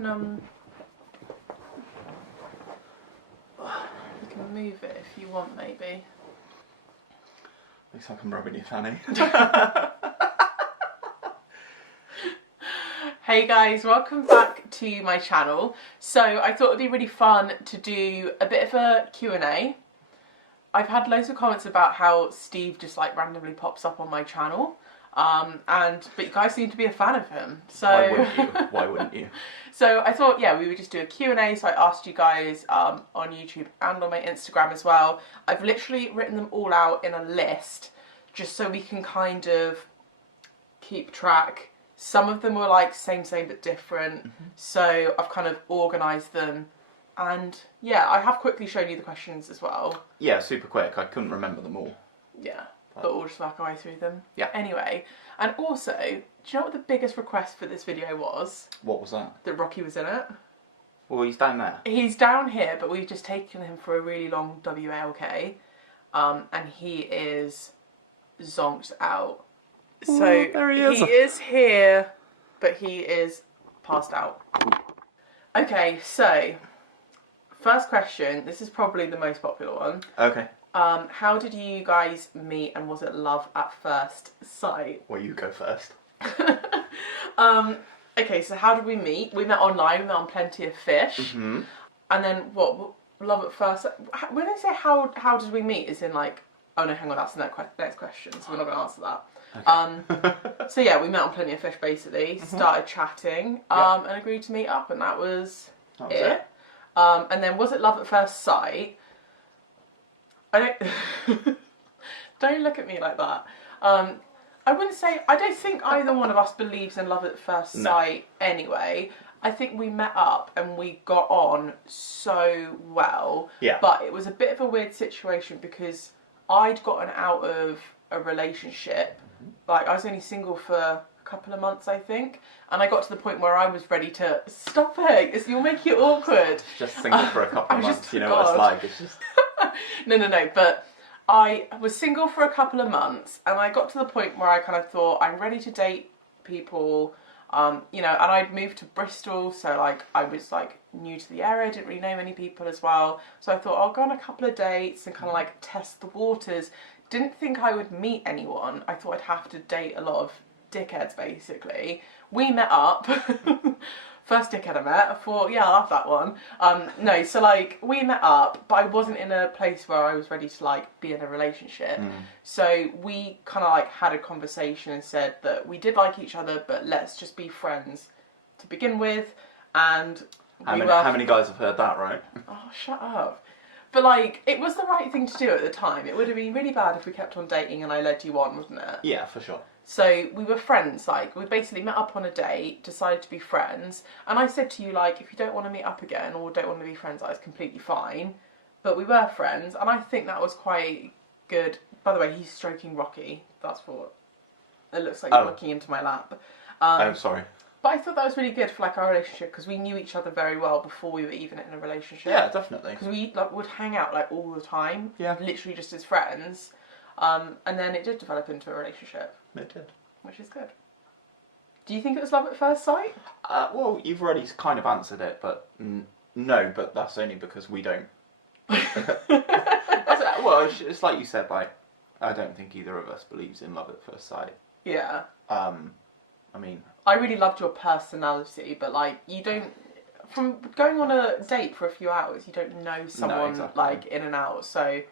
move it if you want, maybe. Looks like I'm rubbing your fanny. Hey guys, welcome back to my channel. So I thought it'd be really fun to do a bit of a Q&A. I've had loads of comments about how Steve just like randomly pops up on my channel. But you guys seem to be a fan of him. So Why wouldn't you? So I thought, yeah, we would just do a Q&A. So I asked you guys on YouTube and on my Instagram as well. I've literally written them all out in a list just so we can kind of keep track. Some of them were like same but different. So I've kind of organised them. And yeah, I have quickly shown you the questions as well. Yeah, super quick. I couldn't remember them all. Yeah. But we'll just work our way through them. Yeah. Anyway, and also, do you know what the biggest request for this video was? What was that? That Rocky was in it. Well, he's down there. He's down here, but we've just taken him for a really long WALK. And he is zonked out. So there he is. He is here, but he is passed out. Okay, so first question. This is probably the most popular one. Okay. How did you guys meet, and was it love at first sight? Well, you go first. Okay, so how did we meet? We met online, we met on Plenty of Fish. And then what? Love at first sight? When they say how did we meet, is in like, oh no, hang on, that's the next question, so we're not going to answer that. Okay. So yeah, we met on Plenty of Fish basically, started chatting, and agreed to meet up, and that was it. And then was it love at first sight? I don't don't look at me like that. I wouldn't say, I don't think either one of us believes in love at first sight anyway. I think we met up and we got on so well. Yeah. But it was a bit of a weird situation because I'd gotten out of a relationship. Like, I was only single for a couple of months, I think. And I got to the point where I was ready to stop it. You'll make it awkward. Just single for a couple of months. You know what it's like. It's just... No, but I was single for a couple of months and I got to the point where I kind of thought I'm ready to date people, you know, and I'd moved to Bristol, so like I was like new to the area, didn't really know many people as well, so I thought I'll go on a couple of dates and kind of like test the waters. Didn't think I would meet anyone. I thought I'd have to date a lot of dickheads basically. We met up. First dickhead I met, I thought, yeah, I'll have that one. No, so like, we met up, but I wasn't in a place where I was ready to like, be in a relationship. So we kind of like, had a conversation and said that we did like each other, but let's just be friends to begin with. And how many guys have heard that, right? Oh, shut up. But like, it was the right thing to do at the time. It would have been really bad if we kept on dating and I led you on, wouldn't it? Yeah, for sure. So we were friends, like, we basically met up on a date, decided to be friends, and I said to you, like, if you don't want to meet up again or don't want to be friends, that is completely fine. But we were friends, and I think that was quite good. By the way, he's stroking Rocky. That's what it looks like. You're looking into my lap. Oh, sorry. But I thought that was really good for, like, our relationship, because we knew each other very well before we were even in a relationship. Yeah, definitely. Because we, like, would hang out, like, all the time. Yeah. Literally just as friends. And then it did develop into a relationship. It did. Which is good. Do you think it was love at first sight? Well, you've already kind of answered it, but no, but that's only because we don't. Well, it's like you said, like, I don't think either of us believes in love at first sight. Yeah. I mean... I really loved your personality, but, like, you don't... From going on a date for a few hours, you don't know someone, like, in and out, so...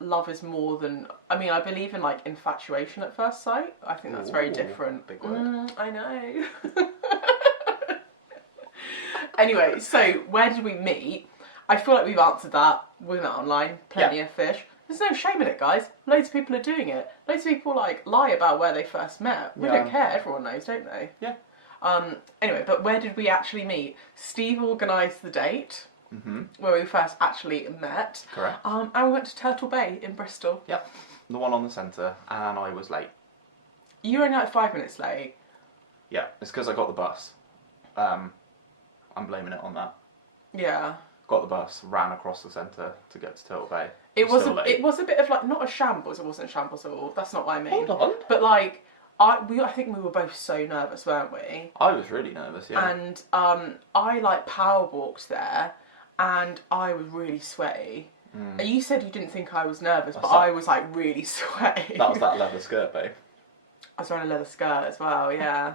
Love is more than... I mean, I believe in, like, infatuation at first sight. I think that's very different. Big word. I know. Anyway, so where did we meet? I feel like we've answered that. We met online. Plenty of Fish. There's no shame in it, guys. Loads of people are doing it. Loads of people, like, lie about where they first met. We don't care. Everyone knows, don't they? Yeah. Anyway, but where did we actually meet? Steve organised the date. Where we first actually met. Correct. And we went to Turtle Bay in Bristol. Yep. The one on the centre, and I was late. You were only like 5 minutes late. Yeah, it's because I got the bus. I'm blaming it on that. Yeah. Got the bus, ran across the centre to get to Turtle Bay. It was a bit of like, not a shambles, it wasn't a shambles at all. That's not what I mean. Hold on. But like, I think we were both so nervous, weren't we? I was really nervous, yeah. And I like power walked there, and I was really sweaty. You said you didn't think I was nervous, but I was like really sweaty. That was that leather skirt, babe. I was wearing a leather skirt as well, yeah.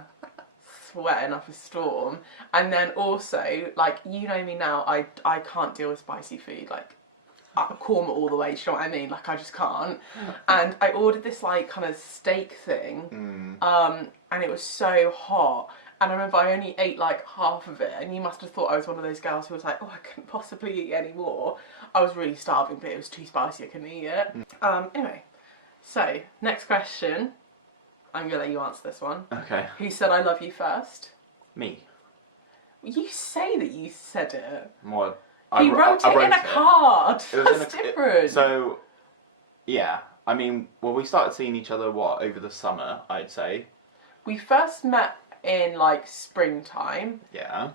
Sweating up a storm. And then also, like, you know me now, I can't deal with spicy food, like, korma all the way, do you know what I mean? Like, I just can't. And I ordered this, like, kind of steak thing, and it was so hot. And I remember I only ate, like, half of it, and you must have thought I was one of those girls who was like, oh, I couldn't possibly eat any more. I was really starving, but it was too spicy, I couldn't eat it. Anyway, so, next question. I'm going to let you answer this one. Okay. Who said I love you first? Me. You say that you said it. What? He wrote it in a card. That's different. So, yeah. I mean, well, we started seeing each other, over the summer, I'd say. We first met in, like, springtime. Yeah.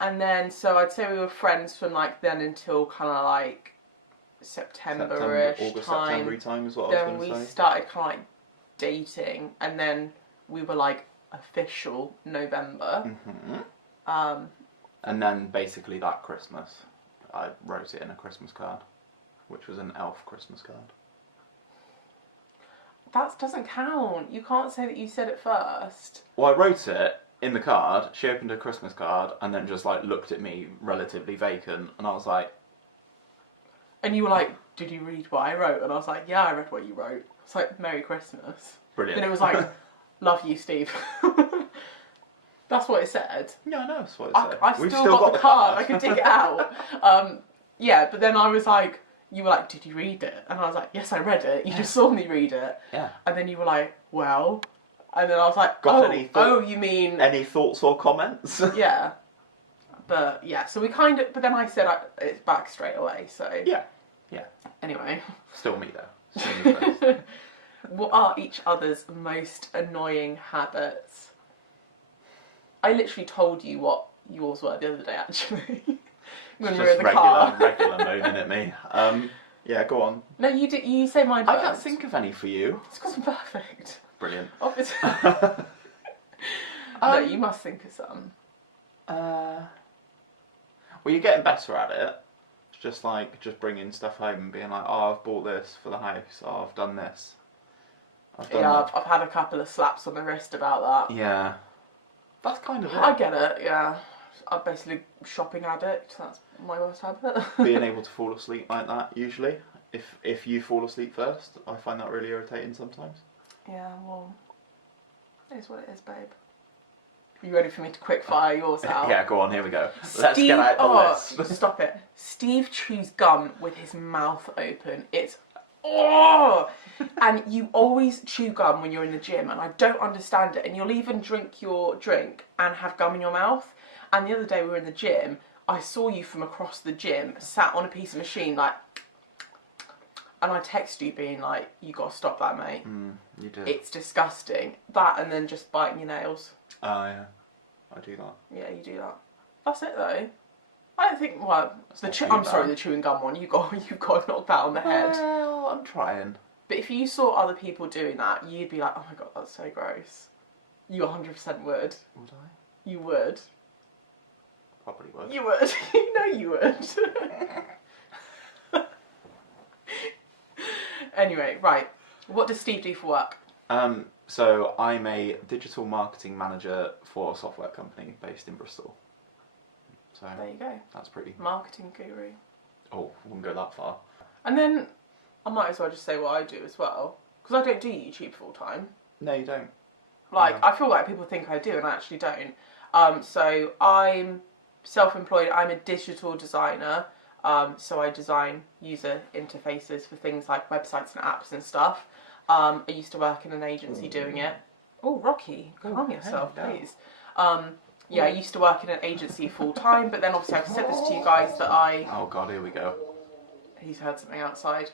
And then, so I'd say we were friends from, like, then until kind of, like, September-ish August, time. September time is what I was going to say. Then we started kind of, like, dating. And then we were, like, official November. And then, basically, that Christmas, I wrote it in a Christmas card, which was an elf Christmas card. That doesn't count. You can't say that you said it first. Well, I wrote it in the card, she opened a Christmas card, and then just, like, looked at me relatively vacant, and I was like... And you were like, did you read what I wrote? And I was like, yeah, I read what you wrote. It's like, Merry Christmas. Brilliant. Then it was like, love you, Steve. That's what it said. Yeah, I know that's what it said. I still got the card. I could dig it out. Yeah, but then I was like, you were like, did you read it? And I was like, yes, I read it. You just saw me read it. Yeah. And then you were like, well... And then I was like, you mean... Any thoughts or comments? Yeah. But, yeah, so we kind of... But then I said it's back straight away, so... Yeah. Anyway. Still me, though. Still me first. What are each other's most annoying habits? I literally told you what yours were the other day, actually. When we were in the car. Regular moaning at me. Yeah, go on. No, you did. You say mine first. I can't think of any for you. It's because I'm perfect. Brilliant. Obviously. No, you must think of some. Well, you're getting better at it. It's just bringing stuff home and being like, oh, I've bought this for the house. Oh, I've done this. I've had a couple of slaps on the wrist about that. Yeah. That's kind of it. I get it, yeah. I'm basically a shopping addict. That's my worst habit. Being able to fall asleep like that, usually. If you fall asleep first, I find that really irritating sometimes. Yeah, well, it is what it is, babe. Are you ready for me to quick fire yours out? Yeah, go on, here we go. Let's get out the list. Stop it. Steve chews gum with his mouth open. It's... Oh! And you always chew gum when you're in the gym, and I don't understand it. And you'll even drink your drink and have gum in your mouth. And the other day we were in the gym, I saw you from across the gym, sat on a piece of machine, like... And I text you being like, you got to stop that, mate. You do. It's disgusting. That and then just biting your nails. Oh, yeah. I do that. Yeah, you do that. That's it, though. I don't think, well, the chewing gum one, you got to knock that on the head. Well, I'm trying. But if you saw other people doing that, you'd be like, oh my god, that's so gross. You 100% would. Would I? You would. Probably would. You would. You know you would. Anyway, right. What does Steve do for work? So I'm a digital marketing manager for a software company based in Bristol. So there you go. That's pretty... Marketing guru. Oh, wouldn't go that far. And then I might as well just say what I do as well. Because I don't do YouTube full time. No, you don't. Like, I feel like people think I do and I actually don't. So I'm self-employed. I'm a digital designer. So I design user interfaces for things like websites and apps and stuff. I used to work in an agency doing it. Oh, Rocky, calm yourself, please. Yeah, I used to work in an agency full time, but then obviously I've said this to you guys that Oh god, here we go. He's heard something outside.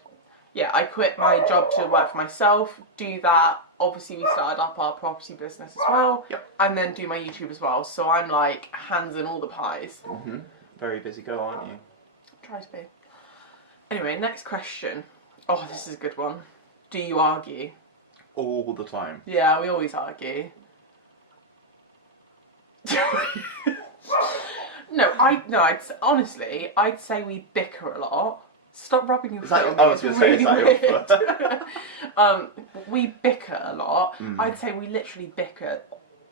Yeah, I quit my job to work for myself, do that. Obviously we started up our property business as well. Yep. And then do my YouTube as well. So I'm like hands in all the pies. Mm-hmm. Very busy girl, aren't you? Try to be. Anyway, next question. Oh, this is a good one. Do you argue? all the time. Yeah, we always argue. Honestly, I'd say we bicker a lot. Stop rubbing your foot on me. It's really weird. We bicker a lot. I'd say we literally bicker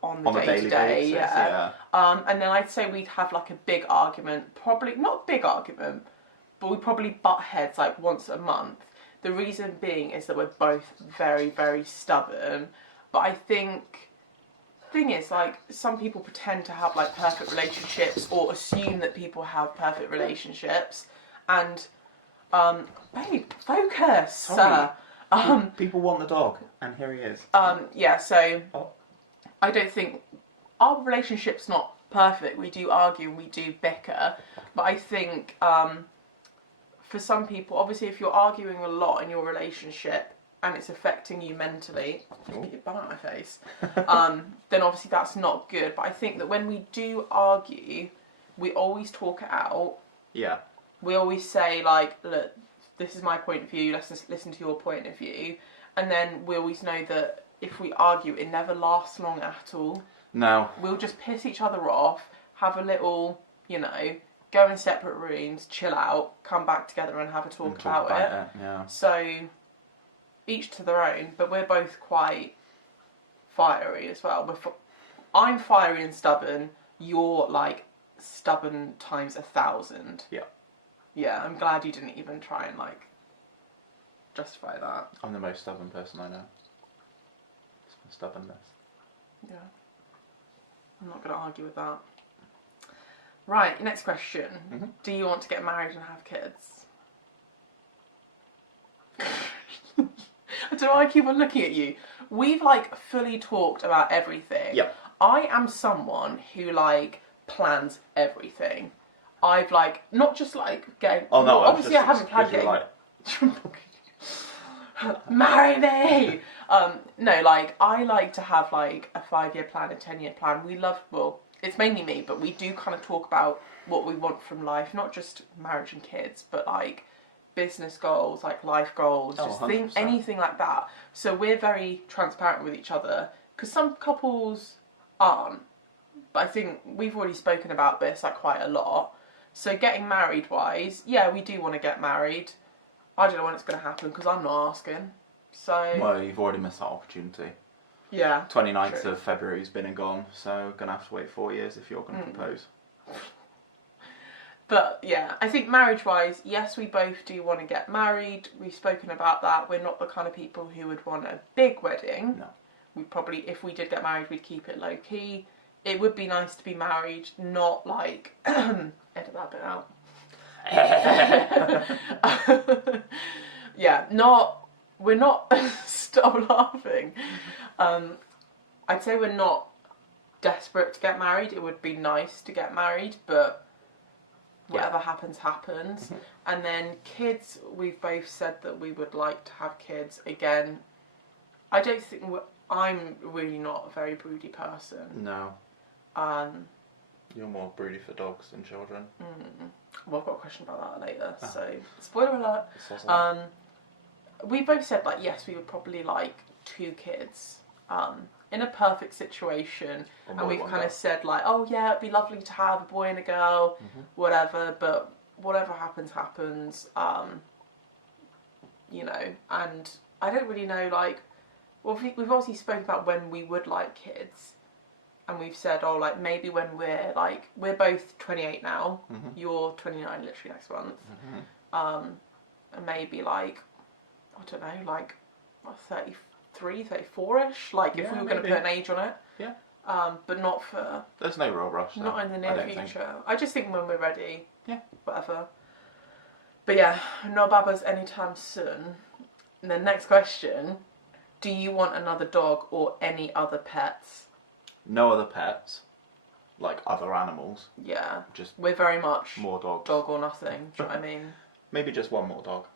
on the day-to-day. Yeah. And then I'd say we'd have like a big argument. Probably not a big argument, but we probably butt heads like once a month. The reason being is that we're both very, very stubborn. But I think the thing is, like, some people pretend to have like perfect relationships or assume that people have perfect relationships, and babe, focus. Sorry. People want the dog, and here he is. Yeah. So I don't think our relationship's not perfect. We do argue and we do bicker, but I think for some people, obviously, if you're arguing a lot in your relationship and it's affecting you mentally, get your bum out of my face, then obviously that's not good. But I think that when we do argue, we always talk it out. Yeah. We always say, like, look, this is my point of view, let's just listen to your point of view. And then we always know that if we argue, it never lasts long at all. No. We'll just piss each other off, have a little, go in separate rooms, chill out, come back together and have a talk about it. Yeah. So, each to their own, but we're both quite fiery as well. I'm fiery and stubborn, you're like stubborn times 1,000. Yeah. Yeah, I'm glad you didn't even try and like justify that. I'm the most stubborn person I know. It's my stubbornness. Yeah. I'm not going to argue with that. Right, next question. Mm-hmm. Do you want to get married and have kids? I don't know why I keep on looking at you. We've like fully talked about everything. Yep. I am someone who like plans everything. I've like not just like getting. Oh no! Obviously, I haven't planned getting. Like... Marry me. No, like I like to have like a 5-year plan, a 10-year plan. It's mainly me, but we do kind of talk about what we want from life, not just marriage and kids, but like business goals, like life goals, just anything like that. So we're very transparent with each other, because some couples aren't. But I think we've already spoken about this like quite a lot. So getting married wise, yeah, we do want to get married. I don't know when it's going to happen because I'm not asking. So. Well, you've already missed that opportunity. Yeah. 29th of February's been and gone, so gonna have to wait 4 years if you're gonna propose. But yeah, I think marriage-wise, yes, we both do want to get married. We've spoken about that. We're not the kind of people who would want a big wedding. No. We probably, if we did get married, we'd keep it low key. It would be nice to be married, not like edit that bit out. Yeah, we're not. Stop laughing. I'd say we're not desperate to get married. It would be nice to get married, but whatever happens, happens. Mm-hmm. And then kids, we've both said that we would like to have kids. Again, I don't think I'm really not a very broody person. No. You're more broody for dogs than children. Well, I've got a question about that later. So, spoiler alert. We both said, like, yes, we would probably like 2 kids. In a perfect situation. And we've kind of said, like, oh, yeah, it'd be lovely to have a boy and a girl, whatever, but whatever happens, happens. And I don't really know, like, well, we've obviously spoken about when we would like kids. And we've said, oh, like, maybe when we're both 28 now. You're 29 literally next month. And maybe, like, I don't know, like, 33, 34-ish. Like, if we were going to put an age on it. Yeah. But not for... There's no real rush, though. Not in the near future. I just think when we're ready. Yeah. Whatever. But yeah, no babas anytime soon. And the next question, do you want another dog or any other pets? No other pets, like other animals. Yeah, just we're very much more dogs. Dog or nothing. Do you know what I mean? Maybe just one more dog.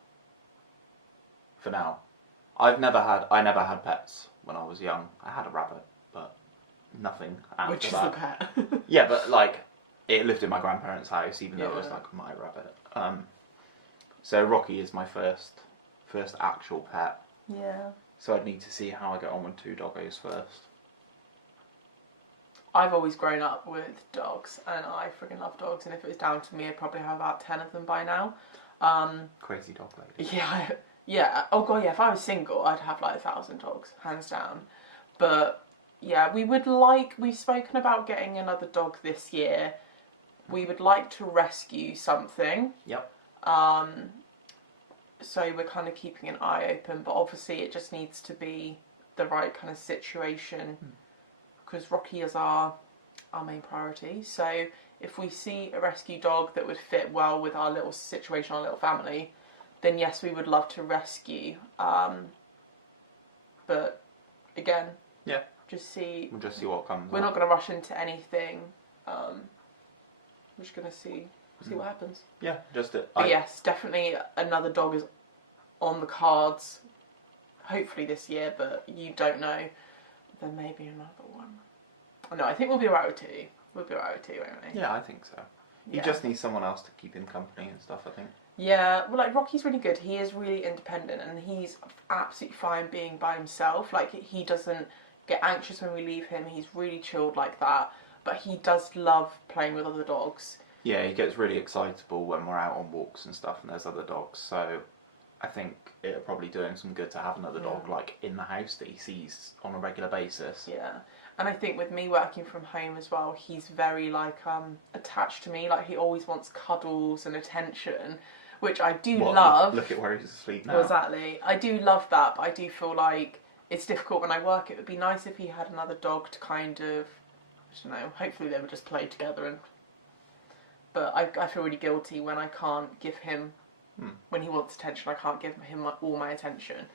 For now, I never had pets when I was young. I had a rabbit, but nothing after Which is that. the pet. Yeah, but like it lived in my grandparents' house, even though it was like my rabbit. So Rocky is my first actual pet. Yeah. So I'd need to see how I get on with 2 doggos first. I've always grown up with dogs, and I freaking love dogs. And if it was down to me, I'd probably have about 10 of them by now. Crazy dog lady. Yeah, yeah. Oh god, yeah. If I was single, I'd have like 1,000 dogs, hands down. But yeah, we've spoken about getting another dog this year. We would like to rescue something. Yep. So we're kind of keeping an eye open, but obviously it just needs to be the right kind of situation, because Rocky is our main priority. So if we see a rescue dog that would fit well with our little situation, our little family, then yes, we would love to rescue. But again, yeah, we'll just see what comes. We're not going to rush into anything. We're just going to see what happens. Yeah, just it. But yes, definitely another dog is on the cards. Hopefully this year, but you don't know. There may be another one. No, I think we'll be alright with 2. We'll be alright with 2, won't we? Yeah, I think so. He just needs someone else to keep him company and stuff, I think. Yeah, well, like, Rocky's really good. He is really independent, and he's absolutely fine being by himself. Like, he doesn't get anxious when we leave him. He's really chilled like that. But he does love playing with other dogs. Yeah, he gets really excitable when we're out on walks and stuff and there's other dogs. So I think it'll probably do him some good to have another dog, like, in the house that he sees on a regular basis. Yeah. And I think with me working from home as well, he's very, like, attached to me. Like, he always wants cuddles and attention, which I do love. Look at where he's asleep now. Well, exactly. I do love that, but I do feel like it's difficult when I work. It would be nice if he had another dog to kind of, I don't know, hopefully they would just play together. But I feel really guilty when I can't give him, when he wants attention, I can't give him all my attention.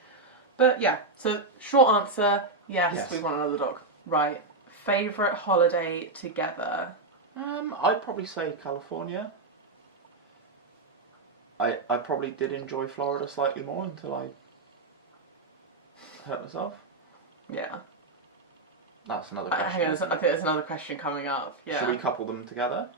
But yeah, so short answer, yes, we want another dog. Right. Favourite holiday together? I'd probably say California. I probably did enjoy Florida slightly more until I hurt myself. Yeah. That's another question. Hang on, I think there's another question coming up. Yeah. Should we couple them together?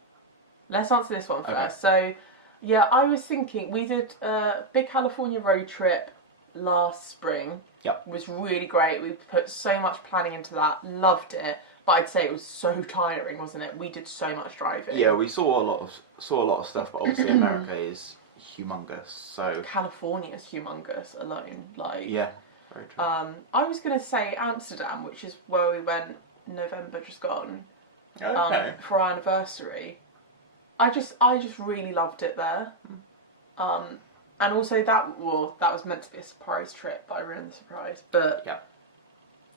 Let's answer this one first. So, yeah, I was thinking, we did a big California road trip last spring. Yep. It was really great. We put so much planning into that. Loved it. But I'd say it was so tiring, wasn't it? We did so much driving. Yeah, we saw a lot of stuff, but obviously America is humongous. So California is humongous alone. Like, yeah, very true. I was gonna say Amsterdam, which is where we went November just gone. Okay. For our anniversary. I just really loved it there. And also that was meant to be a surprise trip, but I ruined the surprise. But yeah,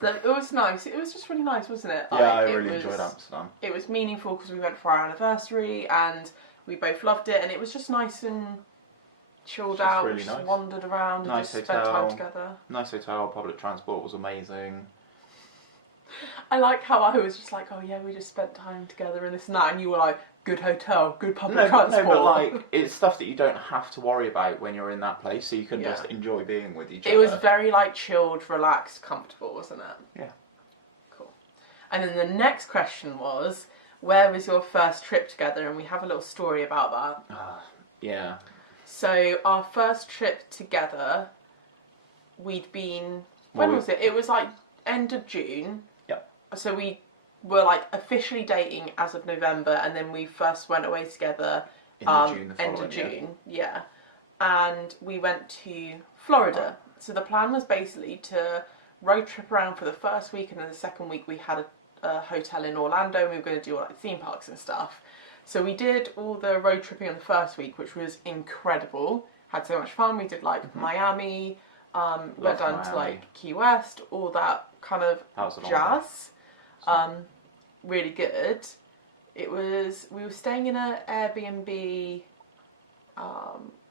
it was nice. It was just really nice, wasn't it? Yeah, I really enjoyed Amsterdam. It was meaningful because we went for our anniversary and we both loved it, and it was just nice and chilled out. Really just nice. Wandered around and just spent time together. Nice hotel. Public transport was amazing. I like how I was just like, oh yeah, we just spent time together and this and that, and you were like, good hotel, good public transport. No, but like, it's stuff that you don't have to worry about when you're in that place, so you can just enjoy being with each other. It was very like chilled, relaxed, comfortable, wasn't it? Yeah. Cool. And then the next question was, where was your first trip together? And we have a little story about that. Yeah. So our first trip together, we'd been, when was it? It was like end of June. Yep. So we were like officially dating as of November, and then we first went away together end of June. Yeah. And we went to Florida. So the plan was basically to road trip around for the first week, and then the second week we had a hotel in Orlando, and we were going to do like theme parks and stuff. So we did all the road tripping on the first week, which was incredible. Had so much fun. We did like Miami, went down to like Key West, all that kind of jazz. Really good. We were staying in an Airbnb,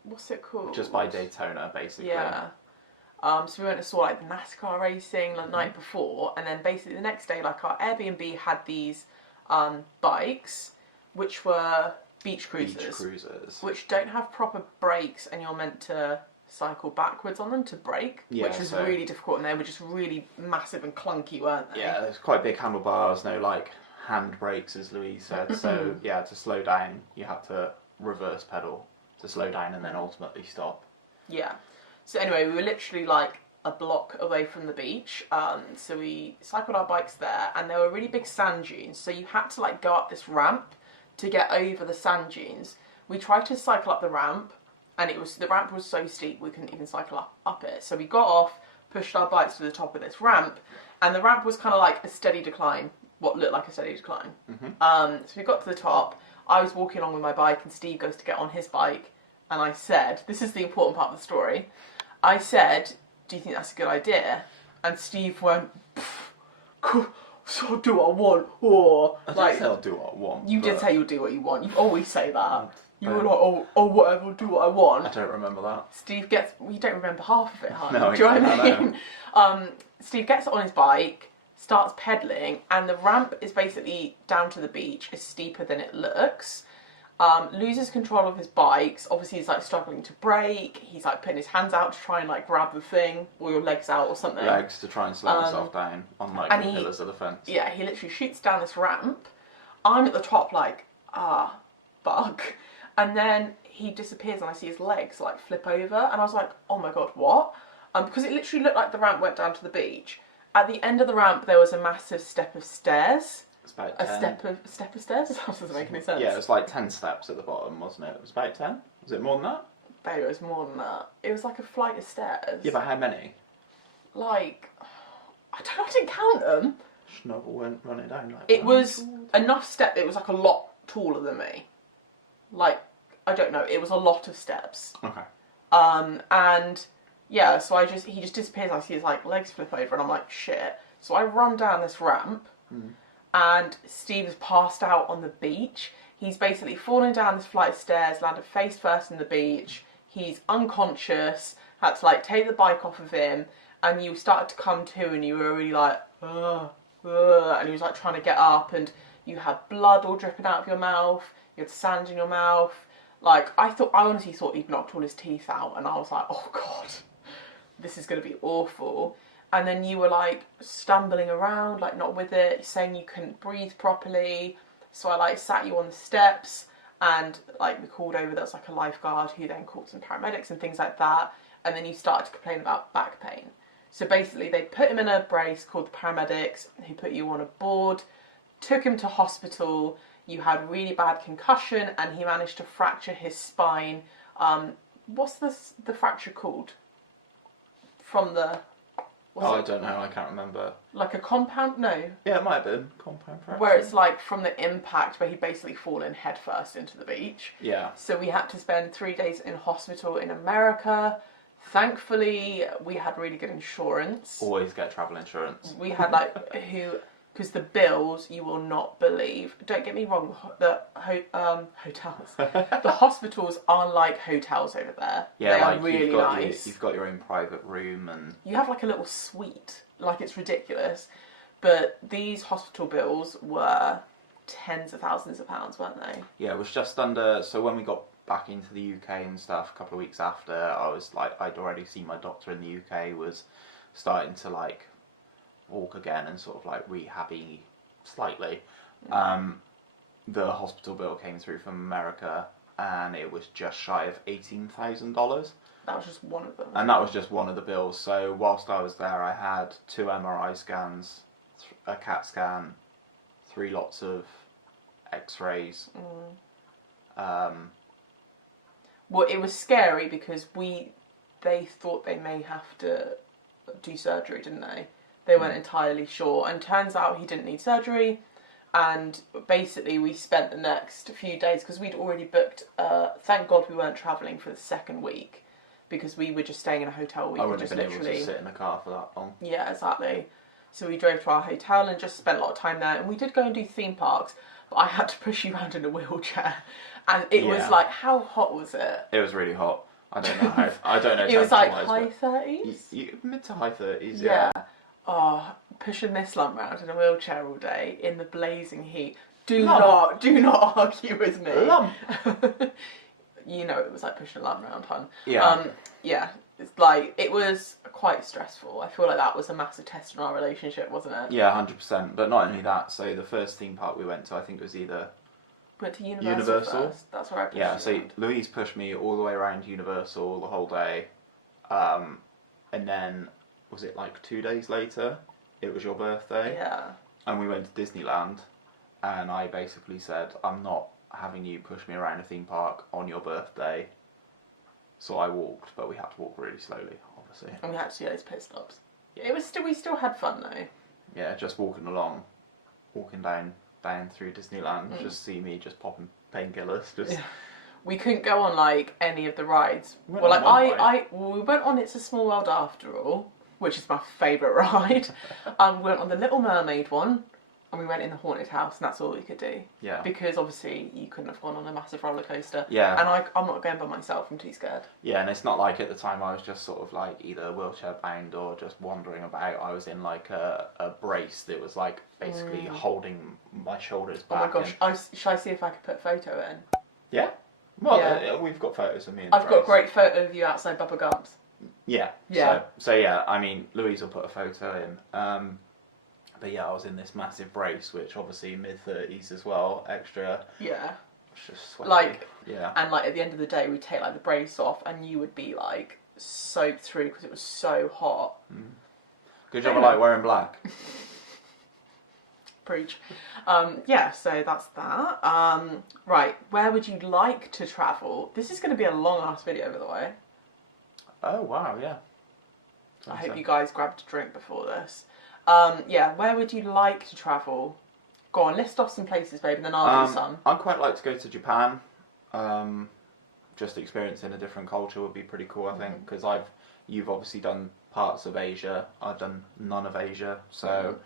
what's it called? Just by Daytona, basically. Yeah. So we went and saw like the NASCAR racing the night before, and then basically the next day, like our Airbnb had these bikes, which were beach cruisers, which don't have proper brakes, and you're meant to cycle backwards on them to brake, which was really difficult, and they were just really massive and clunky, weren't they? Yeah, there's quite big handlebars, no like hand brakes, as Louise said. So yeah, to slow down, you had to reverse pedal to slow down and then ultimately stop. Yeah. So anyway, we were literally like a block away from the beach. So we cycled our bikes there, and there were really big sand dunes. So you had to like go up this ramp to get over the sand dunes. We tried to cycle up the ramp, and the ramp was so steep we couldn't even cycle up it. So we got off, pushed our bikes to the top of this ramp, and the ramp was kind of like a steady decline, what looked like a steady decline. So we got to the top. I was walking along with my bike, and Steve goes to get on his bike, and I said, this is the important part of the story, I said, do you think that's a good idea? And Steve went, so I'll do what I want, or I didn't say I'll do what I want. You did say you'll do what you want. You always say that. You were like, oh, whatever, I'll do what I want. I don't remember that. Steve gets, you don't remember half of it, huh? No, do you know what I mean? Steve gets on his bike, starts pedaling, and the ramp is basically down to the beach. It's steeper than it looks. Loses control of his bikes. Obviously, he's like struggling to brake. He's like putting his hands out to try and like grab the thing, or your legs out or something. Legs to try and slow himself down on like the pillars of the fence. Yeah, he literally shoots down this ramp. I'm at the top like, bug. And then he disappears and I see his legs like flip over, and I was like, oh my god, what? Because it literally looked like the ramp went down to the beach. At the end of the ramp there was a massive step of stairs. It's about 10. A step of stairs? That doesn't make any sense. Yeah, it was like 10 steps at the bottom, wasn't it? It was about 10? Was it more than that? Babe, it was more than that. It was like a flight of stairs. Yeah, but how many? Like, I don't know, I didn't count them. Schnubble went running down like it was enough step. It was like a lot taller than me. Like, I don't know. It was a lot of steps. Okay. And yeah, so he just disappears. I see his like legs flip over, and I'm like, shit. So I run down this ramp, and Steve is passed out on the beach. He's basically fallen down this flight of stairs, landed face first in the beach. He's unconscious. Had to like take the bike off of him, and you started to come to, and you were really like, and he was like trying to get up, and you had blood all dripping out of your mouth. You had sand in your mouth. Like, I honestly thought he'd knocked all his teeth out, and I was like, oh god, this is going to be awful. And then you were like stumbling around, like not with it, saying you couldn't breathe properly. So I like sat you on the steps, and like we called over, there was like a lifeguard who then called some paramedics and things like that. And then you started to complain about back pain. So basically they put him in a brace called the paramedics, who put you on a board, took him to hospital. You had really bad concussion, and he managed to fracture his spine. What's the fracture called? From the... I don't know, I can't remember. Like a compound? No. Yeah, it might have been. Compound fracture. Where it's like from the impact, where he'd basically fallen head first into the beach. Yeah. So we had to spend 3 days in hospital in America. Thankfully, we had really good insurance. Always get travel insurance. We had like, because the bills, you will not believe. Don't get me wrong, the hotels. The hospitals are like hotels over there. Yeah, they like are really nice. You've got your own private room, and you have like a little suite. Like, it's ridiculous. But these hospital bills were tens of thousands of pounds, weren't they? Yeah, it was just under. So when we got back into the UK and stuff, a couple of weeks after, I was like, I'd already seen my doctor in the UK, was starting to like walk again and sort of like rehabbing slightly. The hospital bill came through from America, and it was just shy of $18,000. That was just one of them. And that was just one of the bills. So whilst I was there, I had 2 MRI scans, a CAT scan, 3 lots of X-rays. Well, it was scary because they thought they may have to do surgery, didn't they? They weren't entirely sure, and turns out he didn't need surgery. And basically we spent the next few days, because we'd already booked, thank God we weren't travelling for the second week, because we were just staying in a hotel. I wouldn't have been able to sit in a car for that long. Yeah, exactly. So we drove to our hotel and just spent a lot of time there, and we did go and do theme parks, but I had to push you around in a wheelchair, and it was like, how hot was it? It was really hot. I don't know how. I don't know. It was like high 30s. Mid to high 30s. Yeah. Oh, pushing this lump round in a wheelchair all day in the blazing heat. Do not argue with me. Lump. You know it was like pushing a lump round, hun. Yeah. Yeah. It's like, it was quite stressful. I feel like that was a massive test on our relationship, wasn't it? Yeah, 100%. But not only that. So the first theme park we went to, I think it was either. Went to Universal first. That's where I pushed you. Yeah. So Louise pushed me all the way around Universal the whole day, and then was it like 2 days later? It was your birthday. Yeah. And we went to Disneyland, and I basically said, I'm not having you push me around a theme park on your birthday. So I walked, but we had to walk really slowly, obviously. And we had to do those pit stops. It was still, we still had fun though. Yeah, just walking down through Disneyland, just see me just popping painkillers. Just. Yeah. We couldn't go on like any of the rides. We went on It's a Small World after all, which is my favourite ride. We went on the Little Mermaid one, and we went in the haunted house, and that's all we could do. Yeah. Because obviously you couldn't have gone on a massive roller coaster. Yeah. And I'm not going by myself. I'm too scared. Yeah, and it's not like at the time I was just sort of like either wheelchair bound or just wandering about. I was in like a brace that was like basically holding my shoulders back. Oh my gosh! Should I see if I could put a photo in? Yeah. Well, we've got photos of me. I've got a great photo of you outside Bubba Gump's. Yeah. Yeah. So yeah, I mean, Louise will put a photo in. But yeah, I was in this massive brace, which obviously mid-30s as well, extra. Yeah. Just sweaty. Like, yeah. And like at the end of the day, we'd take like the brace off, and you would be like soaked through because it was so hot. Good job, I like wearing black. Preach. Yeah, so that's that. Right, where would you like to travel? This is going to be a long-ass video, by the way. Oh, wow, yeah. I hope you guys grabbed a drink before this. Yeah, where would you like to travel? Go on, list off some places, babe, and then I'll do some. I'd quite like to go to Japan. Just experiencing a different culture would be pretty cool, I think, because you've obviously done parts of Asia. I've done none of Asia, so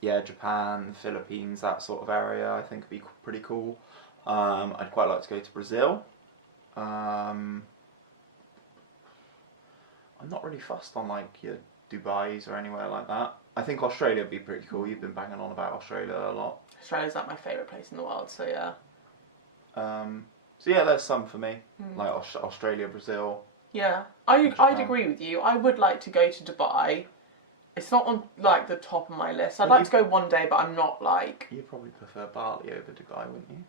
yeah, Japan, Philippines, that sort of area, I think would be pretty cool. I'd quite like to go to Brazil. I'm not really fussed on like your Dubai's or anywhere like that. I think Australia would be pretty cool. You've been banging on about Australia a lot. Australia's like my favourite place in the world, so yeah. So yeah, there's some for me, like Australia, Brazil. Yeah, I'd agree with you. I would like to go to Dubai. It's not on like the top of my list. I'd like to go one day, but I'm not like... You'd probably prefer Bali over Dubai, wouldn't you?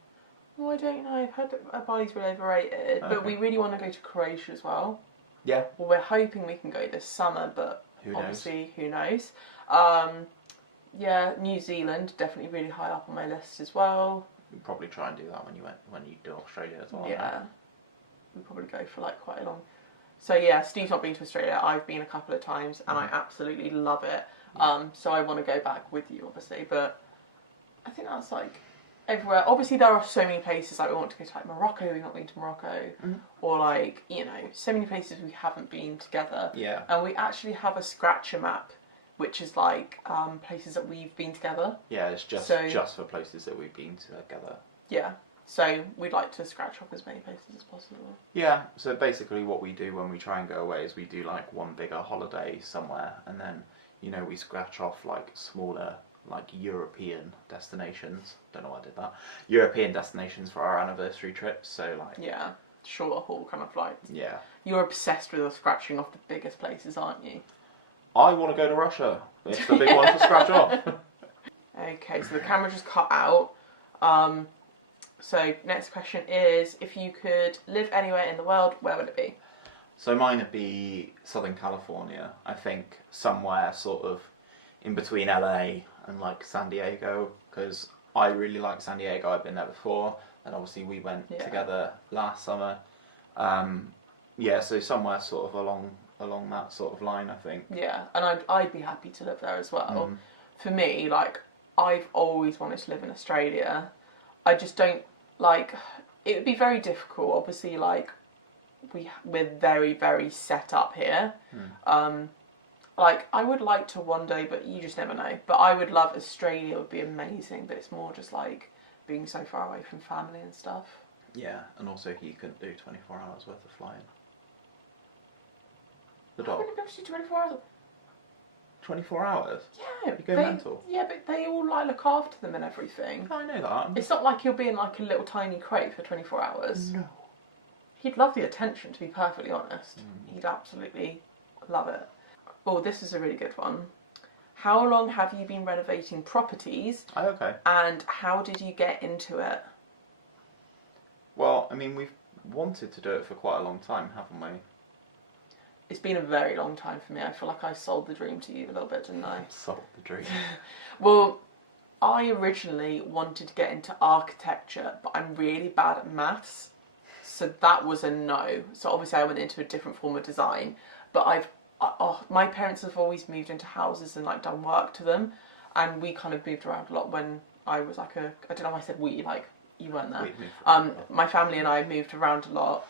Well, I don't know. I've heard that Bali's really overrated, but we really want to go to Croatia as well. Yeah. Well, we're hoping we can go this summer, but obviously, who knows? Yeah, New Zealand, definitely really high up on my list as well. We'd probably try and do that when you do Australia as well. Yeah. We'd probably go for like quite a long... So yeah, Steve's not been to Australia. I've been a couple of times, and I absolutely love it. So I want to go back with you, obviously, but I think that's like everywhere. Obviously, there are so many places, like we want to go to like Morocco, we've not been to Morocco, or like, you know, so many places we haven't been together. Yeah. And we actually have a scratcher map, which is like places that we've been together. Yeah, it's just for places that we've been together. Yeah. So we'd like to scratch off as many places as possible. Yeah, so basically what we do when we try and go away is we do like one bigger holiday somewhere, and then, you know, we scratch off like smaller, like European destinations. Don't know why I did that. European destinations for our anniversary trips, so like... Yeah, shorter haul kind of flights. Yeah. You're obsessed with us scratching off the biggest places, aren't you? I want to go to Russia. It's the big one to scratch off. Okay, so the camera just cut out. So next question is, if you could live anywhere in the world, where would it be? So mine would be Southern California. I think somewhere sort of in between LA and like San Diego, because I really like San Diego. I've been there before, and obviously we went together last summer. Yeah, so somewhere sort of along that sort of line, I think. Yeah, and I'd be happy to live there as well. For me, like, I've always wanted to live in Australia. I just don't, like, it would be very difficult, obviously, like, we're very, very set up here. Like, I would like to one day, but you just never know. But I would love Australia, would be amazing, but it's more just, like, being so far away from family and stuff. Yeah, and also he couldn't do 24 hours worth of flying. The dog. I'm going to do 24 hours. 24 hours? Yeah. You go mental. Yeah, but they all like look after them and everything. I know that. It's not like he'll be in like a little tiny crate for 24 hours. No. He'd love the attention, to be perfectly honest. He'd absolutely love it. Oh, this is a really good one. How long have you been renovating properties? Oh, okay. And how did you get into it? Well, I mean, we've wanted to do it for quite a long time, haven't we? it's been a very long time for me. I feel like I sold the dream to you a little bit, didn't I? Sold the dream. Well, I originally wanted to get into architecture, but I'm really bad at maths. So that was a no. So obviously I went into a different form of design. But my parents have always moved into houses and like done work to them. And we kind of moved around a lot when I was like I don't know why I said we, like you weren't there. My family and I moved around a lot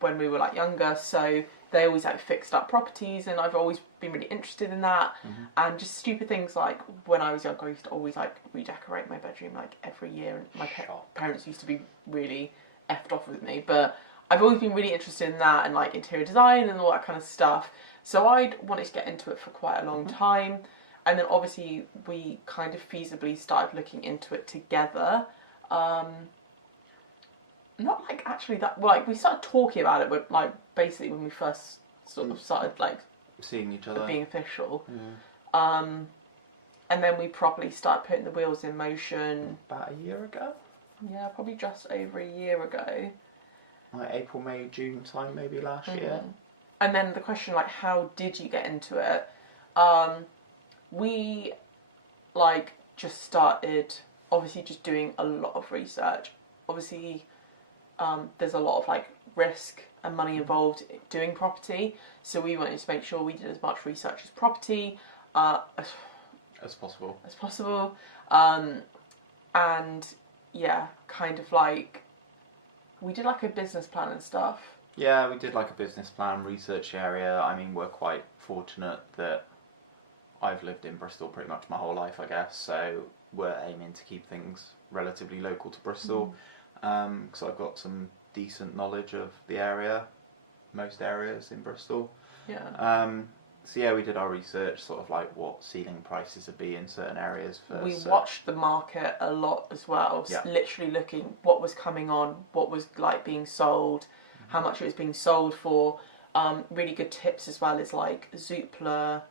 when we were like younger. So they always like fixed up properties, and I've always been really interested in that. And just stupid things like when I was younger, I used to always like redecorate my bedroom like every year, and my parents used to be really effed off with me, but I've always been really interested in that and like interior design and all that kind of stuff. So I'd wanted to get into it for quite a long time, and then obviously we kind of feasibly started looking into it together. Not like actually that, like we started talking about it, but like basically when we first sort of started like seeing each other, being official. And then we properly started putting the wheels in motion about a year ago. Yeah, probably just over a year ago. Like April, May, June time, maybe last year. And then the question, like, how did you get into it? We like just started obviously just doing a lot of research. Obviously, there's a lot of like risk and money involved doing property, so we wanted to make sure we did as much research as property as possible. And yeah, kind of like we did like a business plan and stuff. Yeah, we did like a business plan, research area. I mean, we're quite fortunate that I've lived in Bristol pretty much my whole life, I guess, so we're aiming to keep things relatively local to Bristol, because I've got some decent knowledge of the area, most areas in Bristol. Yeah. So yeah, we did our research, sort of like what ceiling prices would be in certain areas. We watched the market a lot as well, literally looking what was coming on, what was like being sold, how much it was being sold for. Really good tips as well is like Zoopla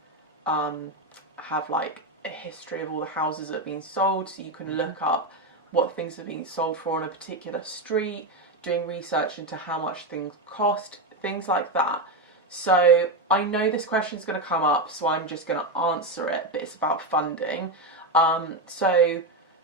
have like a history of all the houses that are being sold, so you can look up what things are being sold for on a particular street, doing research into how much things cost, things like that. So I know this question is going to come up, so I'm just going to answer it, but it's about funding. So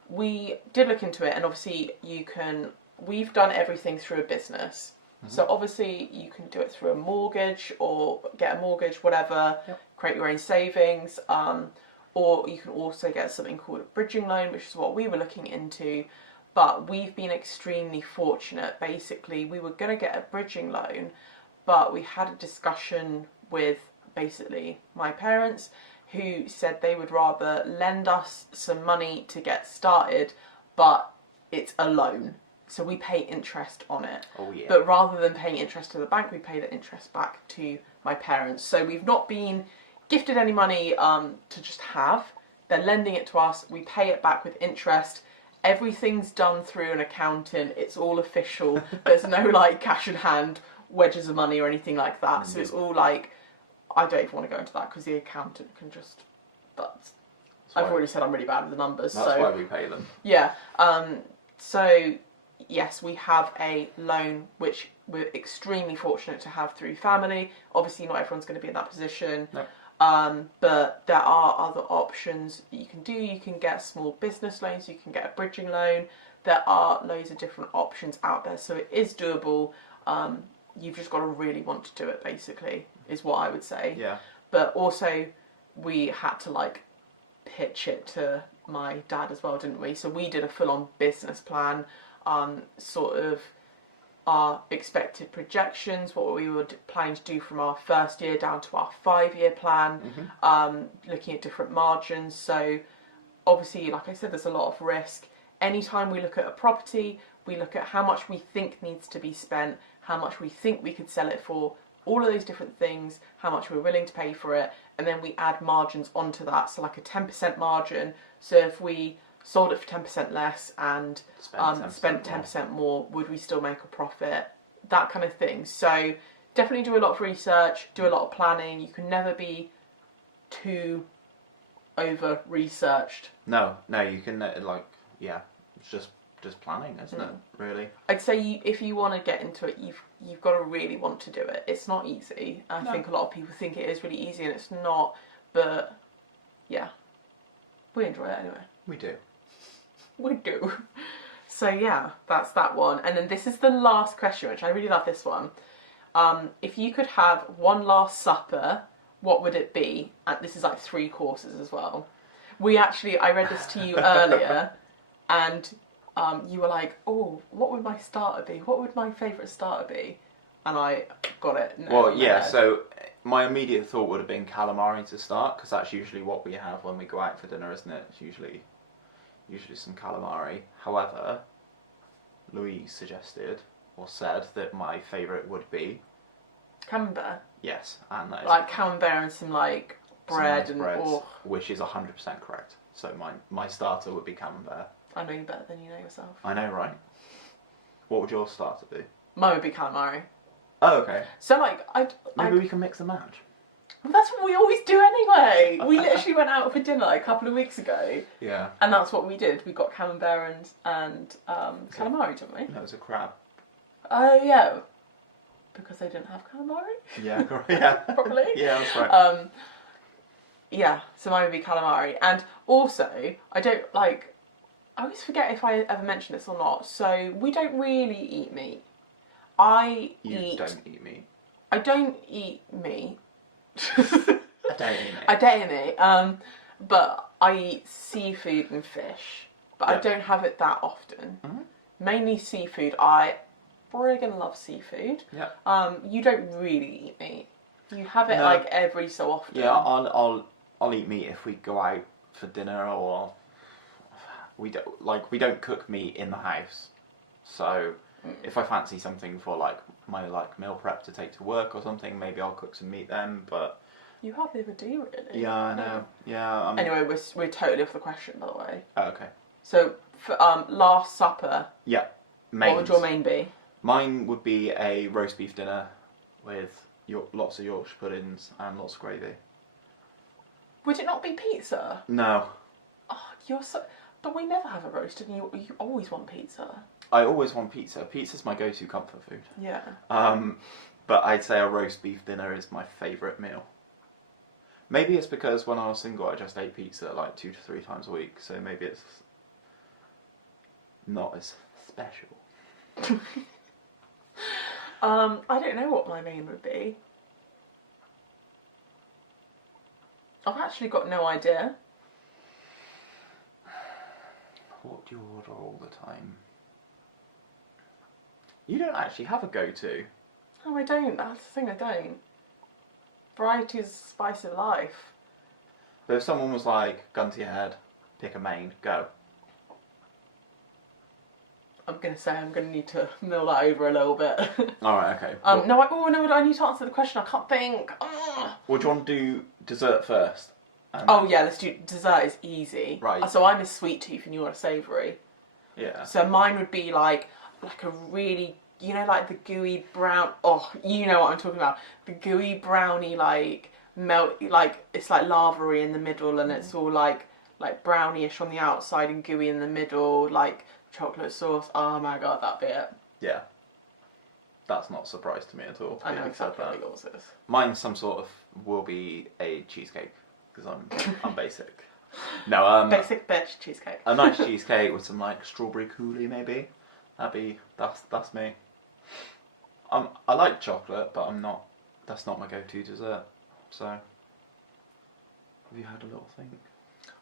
we did look into it, and obviously we've done everything through a business. So obviously you can do it through a mortgage or get a mortgage, whatever, create your own savings, or you can also get something called a bridging loan, which is what we were looking into. But we've been extremely fortunate. Basically, we were going to get a bridging loan, but we had a discussion with basically my parents, who said they would rather lend us some money to get started, but it's a loan. So we pay interest on it. Oh, yeah. But rather than paying interest to the bank, we pay the interest back to my parents. So we've not been gifted any money to just have. They're lending it to us. We pay it back with interest. Everything's done through an accountant. It's all official. There's no like cash in hand, wedges of money or anything like that. So it's all like, I don't even want to go into that because the accountant can just, I've already said I'm really bad with the numbers. That's why we pay them. Yeah. So yes, we have a loan which we're extremely fortunate to have through family. Obviously not everyone's going to be in that position. No. But there are other options that you can do. You can get small business loans, you can get a bridging loan. There are loads of different options out there, so it is doable. You've just got to really want to do it, basically, is what I would say. Yeah. But also, we had to like pitch it to my dad as well, didn't we? So we did a full-on business plan, sort of our expected projections, what we were planning to do from our first year down to our 5-year plan, looking at different margins. So obviously, like I said, there's a lot of risk. Anytime we look at a property, we look at how much we think needs to be spent, how much we think we could sell it for, all of those different things, how much we're willing to pay for it, and then we add margins onto that. So like a 10% margin. So if we sold it for 10% less and spent 10% more, would we still make a profit? That kind of thing. So definitely do a lot of research, do a lot of planning. You can never be too over researched. No, you can just just planning, isn't it? Really. I'd say if you want to get into it, you've got to really want to do it. It's not easy. I think a lot of people think it is really easy, and it's not. But yeah, we enjoy it anyway. We do. We do. So yeah, that's that one. And then this is the last question, which I really love this one. If you could have one last supper, what would it be? And this is like 3 courses as well. I read this to you earlier, and you were like, oh, what would my starter be? What would my favourite starter be? And I got it. Well, yeah, so my immediate thought would have been calamari to start, because that's usually what we have when we go out for dinner, isn't it? It's usually some calamari. However, Louise suggested, or said, that my favourite would be... Camembert? Yes, and that is... Like camembert and some, like, bread some nice breads, which is 100% correct. So my starter would be camembert. I know you better than you know yourself. I know, right? What would your starter be? Mine would be calamari. Oh, okay. So, like, Maybe we can mix and match. Well, that's what we always do anyway. We literally went out for dinner like a couple of weeks ago. Yeah. And that's what we did. We got camembert and calamari, didn't we? No, it was a crab. Oh, yeah. Because they didn't have calamari? Yeah, yeah. Probably. Yeah, that's right. Yeah, so mine would be calamari. And also, I always forget if I ever mentioned this or not, so we don't really eat meat. You don't eat meat. I don't eat meat. I don't eat meat. But I eat seafood and fish. But I don't have it that often. Mm-hmm. Mainly seafood. I friggin' love seafood. Yeah. You don't really eat meat. You have it like every so often. Yeah, I'll eat meat if we go out for dinner, or we don't cook meat in the house. So if I fancy something for like my meal prep to take to work or something, maybe I'll cook some meat then. But you hardly ever do, really. Yeah, I know. Yeah. Anyway, we're totally off the question, by the way. Oh, okay. So for last supper. Yeah. What would your main be? Mine would be a roast beef dinner with lots of Yorkshire puddings and lots of gravy. Would it not be pizza? No. Oh, you're so... But we never have a roast, and you always want pizza. I always want pizza. Pizza's my go-to comfort food. Yeah. But I'd say a roast beef dinner is my favourite meal. Maybe it's because when I was single I just ate pizza like 2 to 3 times a week, so maybe it's not as special. I don't know what my main would be. I've actually got no idea. What do you order all the time? You don't actually have a go-to. No, I don't. That's the thing, I don't. Variety is the spice of life. But if someone was like, gun to your head, pick a main, go. I'm going to say I'm going to need to mull that over a little bit. Alright, okay. No, I need to answer the question. I can't think. Would you want to do dessert first? Oh yeah, let's do dessert. Is easy. Right. So I'm a sweet tooth and you're a savoury. Yeah. So mine would be like a really, like the gooey brown. Oh, you know what I'm talking about. The gooey brownie melt, it's like lava-y in the middle, and it's all like brownie-ish on the outside and gooey in the middle, like chocolate sauce. Oh my god, that bit. Yeah. That's not a surprise to me at all. I know exactly what yours is. Mine will be a cheesecake, because I'm basic. No, basic bitch cheesecake. A nice cheesecake with some strawberry coulis maybe. That's me. I like chocolate, but that's not my go-to dessert. So have you had a little think?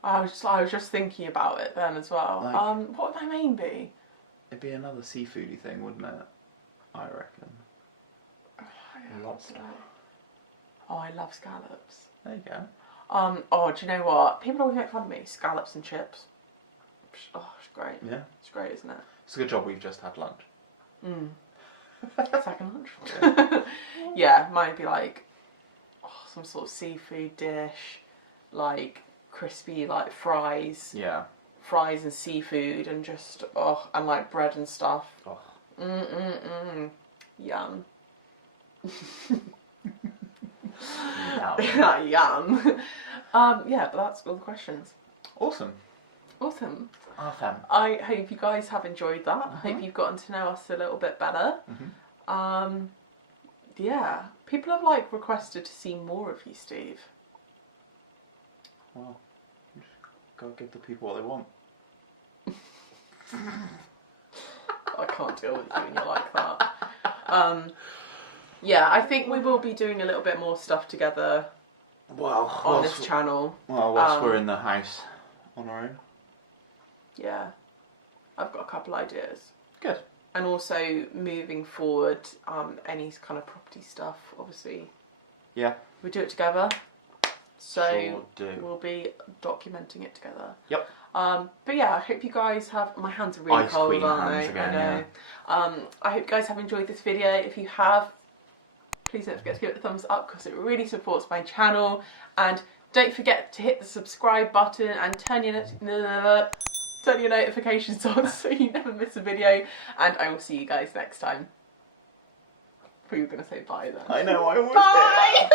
I was just thinking about it then as well. What would my main be? It'd be another seafoody thing, wouldn't it? I reckon. Lobster. Oh, I love scallops. There you go. Oh, do you know what? People always make fun of me. Scallops and chips. Oh, it's great. Yeah. It's great, isn't it? It's a good job we've just had lunch. Second lunch. Yeah, mine would be some sort of seafood dish, crispy, fries. Yeah. Fries and seafood and just, and bread and stuff. Oh. Yum. Yum. Yum. Yeah, but that's all the questions. Awesome. Awesome. Awesome. I hope you guys have enjoyed that. I hope you've gotten to know us a little bit better. Yeah, people have like requested to see more of you, Steve. Well, you just gotta give the people what they want. I can't deal with you when you're like that. Yeah, I think we will be doing a little bit more stuff together on this channel. Well, whilst we're in the house on our own. Yeah, I've got a couple ideas. Good. And also moving forward, any kind of property stuff, obviously. Yeah. We do it together. So Sure do. We'll be documenting it together. Yep. But yeah, I hope you guys have. My hands are really Ice cold, Queen aren't hands they? again, I know. I hope you guys have enjoyed this video. If you have, please don't forget to give it a thumbs up because it really supports my channel. And don't forget to hit the subscribe button and turn your notifications on so you never miss a video. And I will see you guys next time. I thought you were going to say bye then. I know, I always Bye!